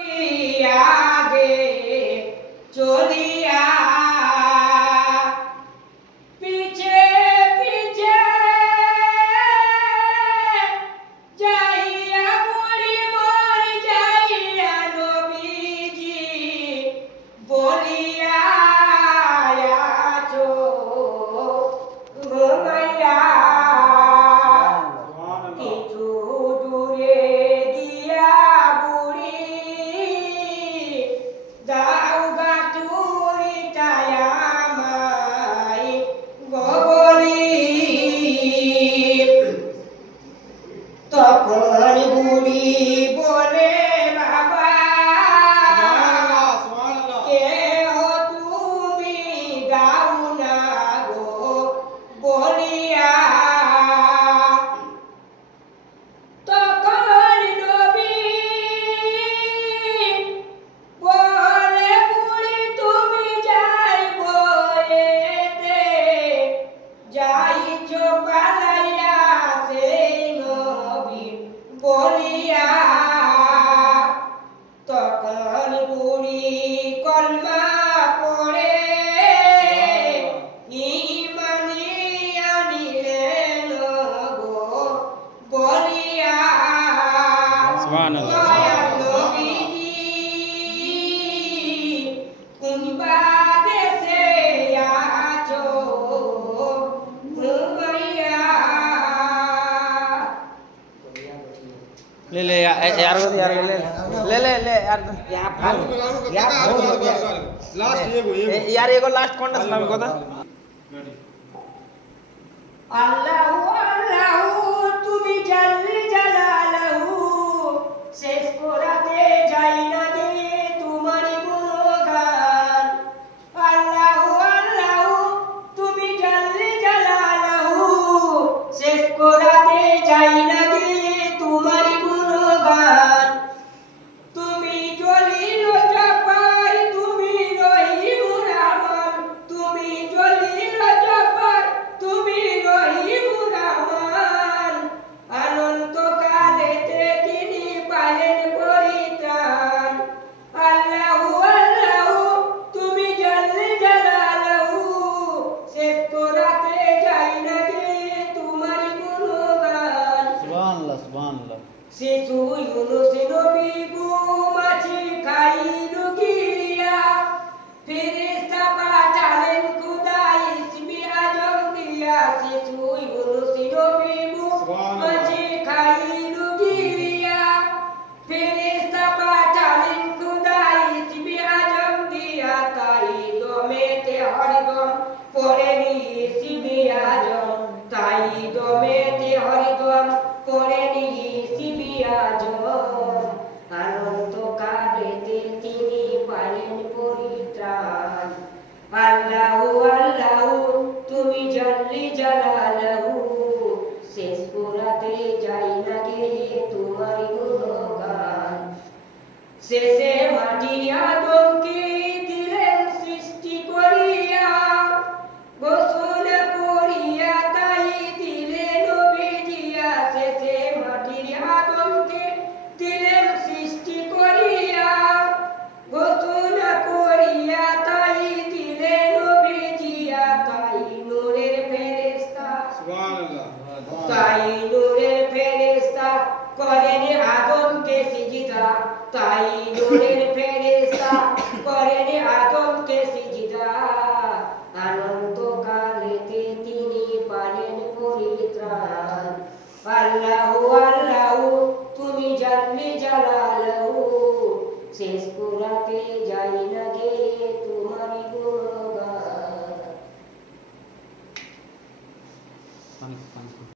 আগে চলিয়া পিছে পিছে যাইয়া বুড়ি মর যাইয়া নবীজি বলিয়া আছো ঘুমাইয়া কিছু দূরে গিয়া বুড়ি দাও গা তুরিটায় আমায় গবলি তখন বুড়ি বলে বাবা কেহ তুমি দাও না গো বলিয়া তখন নবী বলে বুড়ি তুমি যাইব এতে যাইছ পালাইয়া সেই নবী বলিয়া তখন বুড়ি কলমা পড়ে ইমানি আনিলেন গো বলিয়া সুবহানাল্লাহ। দয়াল নবীজি কোন বাদেশে আছো ঘুমাইয়া ले ले यार ले यार यार एगो लास्ट कोन असलाम কথা আল্লাহু আল্লাহু তুমি জাল্লি জালালাহু শেষ করাতে যাই না গে তোমারই গুণগান আল্লাহু আল্লাহু তুমি জাল্লি জালালাহু শেষ করাতে যাই না গে তোমারই গুণগান তুমি জলিল জব্বার তুমি রহিমুর রহমান তুমি জলিল জব্বার তুমি রহিমুর রহমান অনন্তকালেতে তিনি পালেন পরিত্রাণ আল্লাহু আল্লাহু তুমি জাল্লি জালালাহু শেষ করাতে যাই না গে তোমারই গুণগান সুবহানাল্লাহ সুবহানাল্লাহ শিশু ইউনুস নবী মাছি খাইল গিলিয়া ফেরেশতা পাঠালেন খোদা ইসমি আজম দিয়া শিশু ইউনুস নবী মাছি খাইল গিলিয়া ফেরেশতা পাঠালেন খোদা ইসমি আজম দিয়া তাই দমেতে হরদম পড়েনি ইসমি আজম তাই দমেতে হরদম পড়েনি ইসমি আজম অনন্তকালেতে তিনি পালেন পরিত্রাণ আল্লাহু আল্লাহু তুমি জাল্লি জালালাহু শেষ করাতে যাই না গে তোমার গুণগান শেষে মাটি আদমকে দিলেন সৃষ্টি করিয়া গোসল করিয়া তাই দিলেন নবীজিয়া শেষে মাটির আদমকে দিলেন সৃষ্টি করিয়া গোসল করিয়া তাই দিলেন নবীজিয়া তাই নূরের ফেরেশতা তাই নূরের ফেরেশতা করেন আদমকে সিজদা তাই নূরের ফেরেশতা করেন আদমকে সিজদা অনন্তকালেতে তিনি পালেন পরিত্রাণ আল্লাহু আল্লাহু তুমি জাল্লি জালালাহু শেষ করা